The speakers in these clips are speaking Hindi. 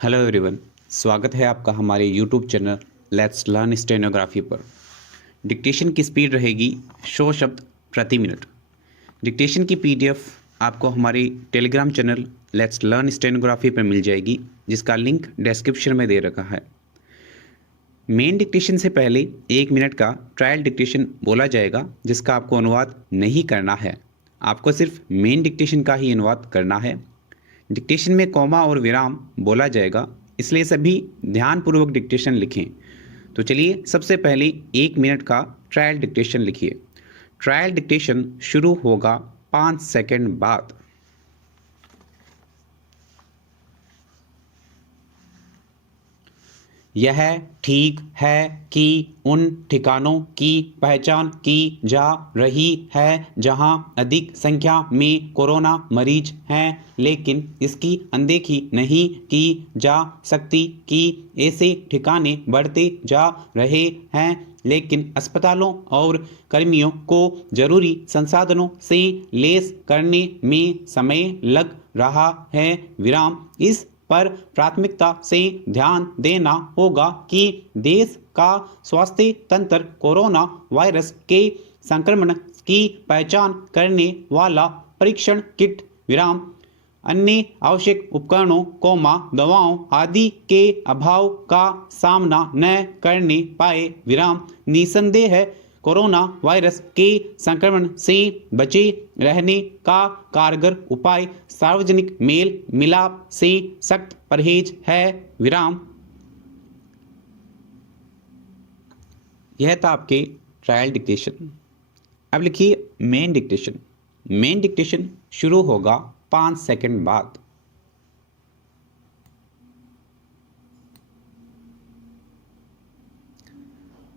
Hello everyone. स्वागत है आपका हमारे YouTube channel let's learn stenography पर। डिक्टेशन की स्पीड रहेगी 100 शब्द प्रति मिनट। डिक्टेशन की पीडीएफ आपको हमारे Telegram channel let's learn stenography पर मिल जाएगी, जिसका लिंक डिस्क्रिप्शन में दे रखा है। मेन डिक्टेशन से पहले 1 मिनट का ट्रायल डिक्टेशन बोला जाएगा, जिसका आपको अनुवाद नहीं करना है। आपको सिर्फ मेन डिक्टेशन का ही अनुवाद करना है। डिक्टेशन में कॉमा और विराम बोला जाएगा, इसलिए सभी ध्यानपूर्वक डिक्टेशन लिखें। तो चलिए सबसे पहले 1 मिनट का ट्रायल डिक्टेशन लिखिए। ट्रायल डिक्टेशन शुरू होगा 5 सेकंड बाद। यह ठीक है कि उन ठिकानों की पहचान की जा रही है जहां अधिक संख्या में कोरोना मरीज हैं, लेकिन इसकी अनदेखी नहीं की जा सकती कि ऐसे ठिकाने बढ़ते जा रहे हैं। लेकिन अस्पतालों और कर्मियों को जरूरी संसाधनों से लैस करने में समय लग रहा है। विराम इस पर प्राथमिकता से ध्यान देना होगा कि देश का स्वास्थ्य तंत्र कोरोना वायरस के संक्रमण की पहचान करने वाला परीक्षण किट, विराम, अन्य आवश्यक उपकरणों, दवाओं आदि के अभाव का सामना न करने पाए। विराम निसंदेह कोरोना वायरस के संक्रमण से बचे रहने का कारगर उपाय सार्वजनिक मेल मिलाप से सख्त परहेज है। विराम। यह था आपके ट्रायल डिक्टेशन। अब लिखिए मेन डिक्टेशन। मेन डिक्टेशन शुरू होगा 5 सेकंड बाद।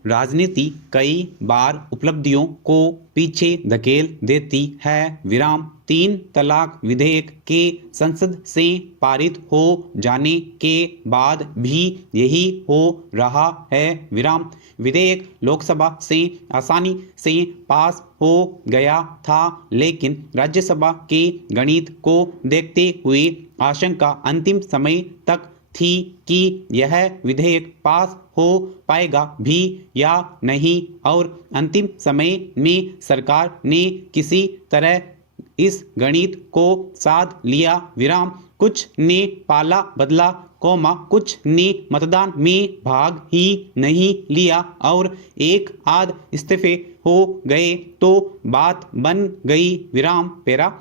राजनीति कई बार उपलब्धियों को पीछे धकेल देती है। विराम 3 तलाक विधेयक के संसद से पारित हो जाने के बाद भी यही हो रहा है। विराम विधेयक लोकसभा से आसानी से पास हो गया था, लेकिन राज्यसभा के गणित को देखते हुए आशंका अंतिम समय तक थी कि यह विधेयक पास हो पाएगा भी या नहीं, और अंतिम समय में सरकार ने किसी तरह इस गणित को साध लिया। विराम कुछ ने पाला बदला, कुछ ने मतदान में भाग ही नहीं लिया और एक आध इस्तीफे हो गए तो बात बन गई। विराम पेरा।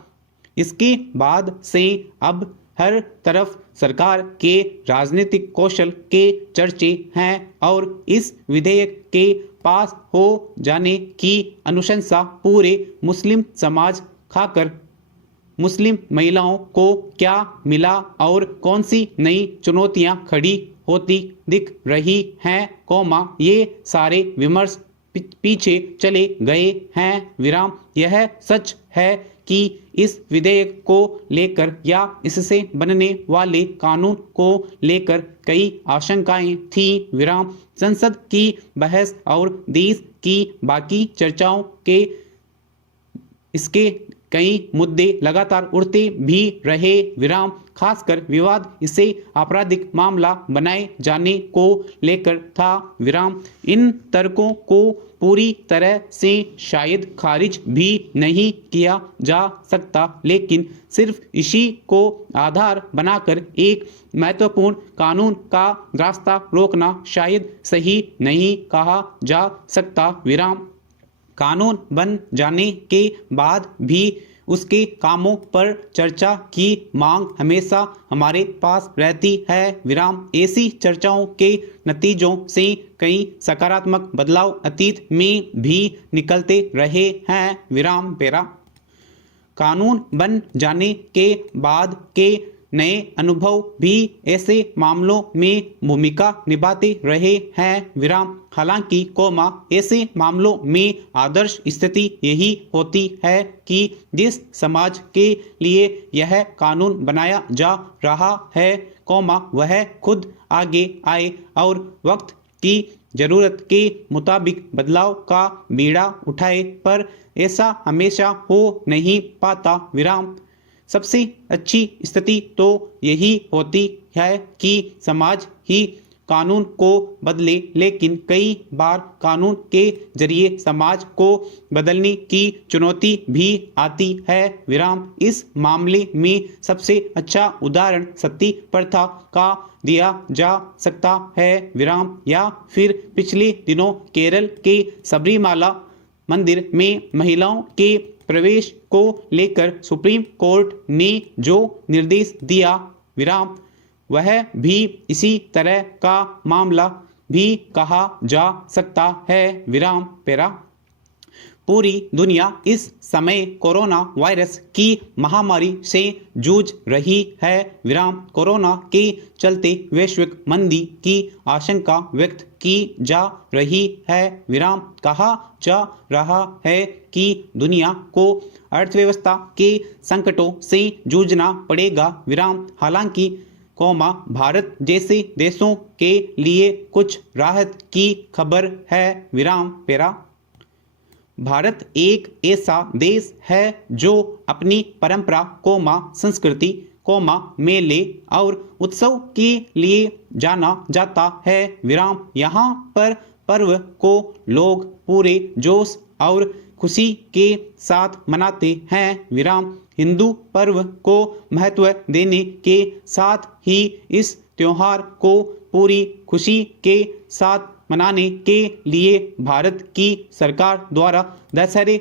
इसके बाद से अब हर तरफ सरकार के राजनीतिक कौशल के चर्चे हैं और इस विधेयक के पास हो जाने की अनुशंसा पूरे मुस्लिम समाज खाकर मुस्लिम महिलाओं को क्या मिला और कौन सी नई चुनौतियां खड़ी होती दिख रही हैं, ये सारे विमर्श पीछे चले गए हैं। विराम यह सच है कि इस विधेयक को लेकर या इससे बनने वाले कानून को लेकर कई आशंकाएं थी। विराम संसद की बहस और देश की बाकी चर्चाओं के इसके कई मुद्दे लगातार उठते भी रहे। विराम खासकर विवाद इसे आपराधिक मामला बनाए जाने को लेकर था। विराम इन तर्कों को पूरी तरह से शायद खारिज भी नहीं किया जा सकता, लेकिन सिर्फ इसी को आधार बनाकर एक महत्वपूर्ण कानून का रास्ता रोकना शायद सही नहीं कहा जा सकता। विराम कानून बन जाने के बाद भी उसके कामों पर चर्चा की मांग हमेशा हमारे पास रहती है। विराम ऐसी चर्चाओं के नतीजों से कई सकारात्मक बदलाव अतीत में भी निकलते रहे हैं। विराम पेरा। कानून बन जाने के बाद के नए अनुभव भी ऐसे मामलों में भूमिका निभाते रहे हैं। विराम हालांकि ऐसे मामलों में आदर्श स्थिति यही होती है कि जिस समाज के लिए यह कानून बनाया जा रहा है, वह खुद आगे आए और वक्त की जरूरत के मुताबिक बदलाव का बीड़ा उठाए, पर ऐसा हमेशा हो नहीं पाता। विराम सबसे अच्छी स्थिति तो यही होती है कि समाज ही कानून को बदले, लेकिन कई बार कानून के जरिए समाज को बदलने की चुनौती भी आती है। विराम इस मामले में सबसे अच्छा उदाहरण सती प्रथा का दिया जा सकता है। विराम या फिर पिछले दिनों केरल के सबरीमाला मंदिर में महिलाओं के प्रवेश को लेकर सुप्रीम कोर्ट ने जो निर्देश दिया, विराम वह भी इसी तरह का मामला भी कहा जा सकता है। विराम पेरा पूरी दुनिया इस समय कोरोना वायरस की महामारी से जूझ रही है। विराम कोरोना के चलते वैश्विक मंदी की आशंका व्यक्त की जा रही है। विराम कहा जा रहा है कि दुनिया को अर्थव्यवस्था के संकटों से जूझना पड़ेगा। विराम हालांकि भारत जैसे देशों के लिए कुछ राहत की खबर है। विराम पेरा भारत एक ऐसा देश है जो अपनी परंपरा संस्कृति मेले और उत्सव के लिए जाना जाता है। विराम यहाँ पर पर्व को लोग पूरे जोश और खुशी के साथ मनाते हैं। विराम हिंदू पर्व को महत्व देने के साथ ही इस त्योहार को पूरी खुशी के साथ मनाने के लिए भारत की सरकार द्वारा दशहरे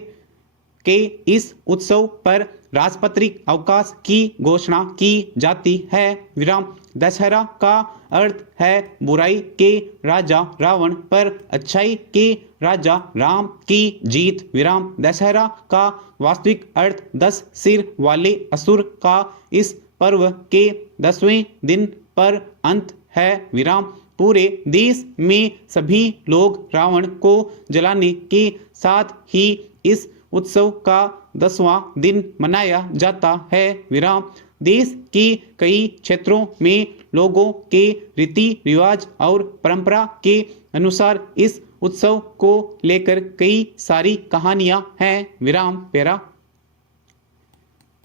के इस उत्सव पर राजपत्रित अवकाश की घोषणा की जाती है। विराम दशहरा का अर्थ है बुराई के राजा रावण पर अच्छाई के राजा राम की जीत। विराम दशहरा का वास्तविक अर्थ 10 सिर वाले असुर का इस पर्व के 10वें दिन पर अंत है। विराम पूरे देश में सभी लोग रावण को जलाने के साथ ही इस उत्सव का 10वां दिन मनाया जाता है। विराम देश के कई क्षेत्रों में लोगों के रीति रिवाज और परंपरा के अनुसार इस उत्सव को लेकर कई सारी कहानियां हैं। विराम पेरा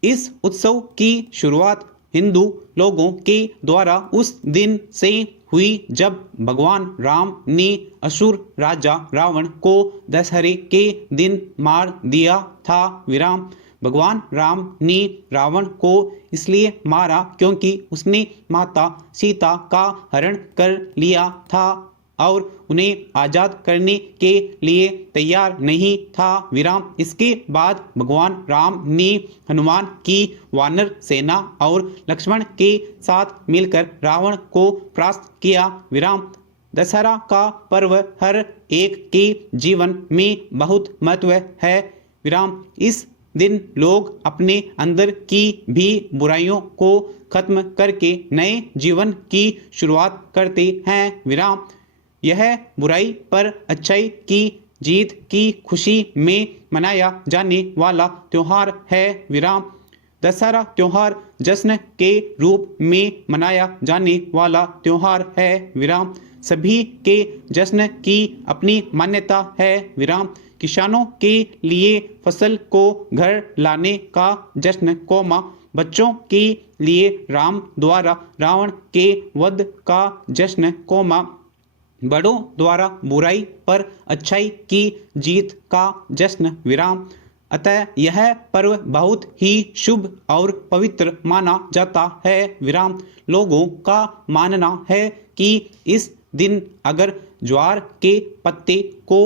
इस उत्सव की शुरुआत हिंदू लोगों के द्वारा उस दिन से हुई जब भगवान राम ने असुर राजा रावण को दशहरे के दिन मार दिया था। विराम भगवान राम ने रावण को इसलिए मारा क्योंकि उसने माता सीता का हरण कर लिया था और उन्हें आजाद करने के लिए तैयार नहीं था। विराम इसके बाद भगवान राम ने हनुमान की वानर सेना और लक्ष्मण के साथ मिलकर रावण को परास्त किया। विराम दशहरा का पर्व हर एक के जीवन में बहुत महत्व है। विराम इस दिन लोग अपने अंदर की भी बुराइयों को खत्म करके नए जीवन की शुरुआत करते हैं। विराम यह बुराई पर अच्छाई की जीत की खुशी में मनाया जाने वाला त्योहार है। विराम दशहरा त्योहार जश्न के रूप में मनाया जाने वाला त्योहार है। विराम सभी के जश्न की अपनी मान्यता है। विराम किसानों के लिए फसल को घर लाने का जश्न बच्चों के लिए राम द्वारा रावण के वध का जश्न बड़ों द्वारा बुराई पर अच्छाई की जीत का जश्न। विराम अतः यह पर्व बहुत ही शुभ और पवित्र माना जाता है। विराम लोगों का मानना है कि इस दिन अगर ज्वार के पत्ते को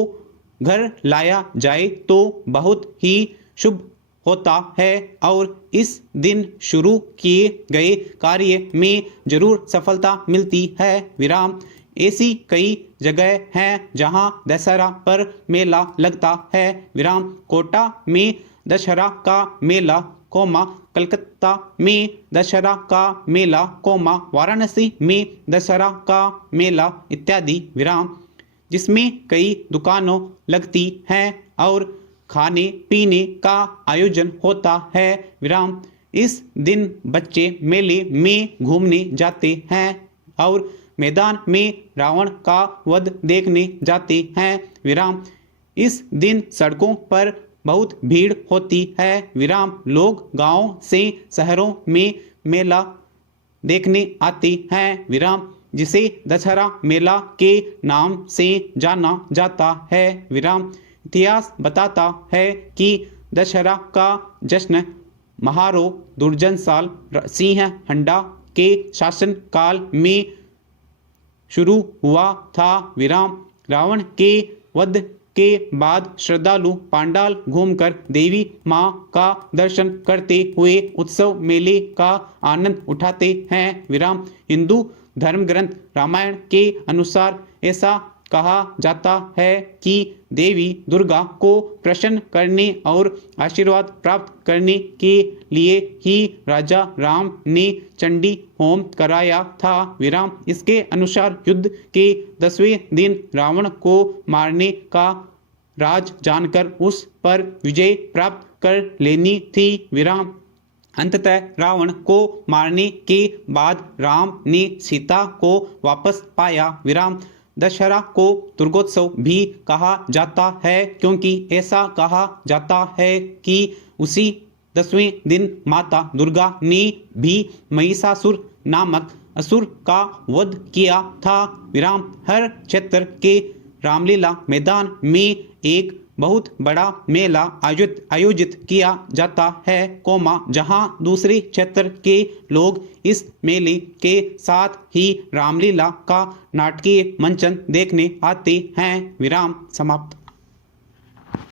घर लाया जाए तो बहुत ही शुभ होता है और इस दिन शुरू किए गए कार्य में जरूर सफलता मिलती है। विराम ऐसी कई जगह हैं जहां दशहरा पर मेला लगता है। विराम कोटा में दशहरा का मेला कलकत्ता में दशहरा का मेला वाराणसी में दशहरा का मेला इत्यादि। विराम जिसमें कई दुकानों लगती हैं और खाने पीने का आयोजन होता है। विराम इस दिन बच्चे मेले में घूमने जाते हैं और मैदान में रावण का वध देखने जाते हैं। विराम इस दिन सड़कों पर बहुत भीड़ होती है। विराम लोग गांव से शहरों में मेला देखने आते हैं विराम, जिसे दशहरा मेला के नाम से जाना जाता है विराम। इतिहास बताता है कि दशहरा का जश्न महारो दुर्जन साल सिंह हंडा के शासन काल में शुरू हुआ था विराम। रावण के वध के बाद श्रद्धालु पांडाल घूमकर देवी मां का दर्शन करते हुए उत्सव मेले का आनंद उठाते हैं विराम। हिंदू धर्म ग्रंथ रामायण के अनुसार ऐसा कहा जाता है कि देवी दुर्गा को प्रसन्न करने और आशीर्वाद प्राप्त करने के लिए ही राजा राम ने चंडी होम कराया था विराम। इसके अनुसार युद्ध के 10वें दिन रावण को मारने का राज जानकर उस पर विजय प्राप्त कर लेनी थी विराम। अंततः रावण को मारने के बाद राम ने सीता को वापस पाया विराम। दशहरा को दुर्गोत्सव भी कहा जाता है क्योंकि ऐसा कहा जाता है कि उसी 10वें दिन माता दुर्गा ने भी महिषासुर नामक असुर का वध किया था विराम। हर क्षेत्र के रामलीला मैदान में एक बहुत बड़ा मेला आयोजित किया जाता है जहां दूसरे क्षेत्र के लोग इस मेले के साथ ही रामलीला का नाटकीय मंचन देखने आते हैं विराम। समाप्त।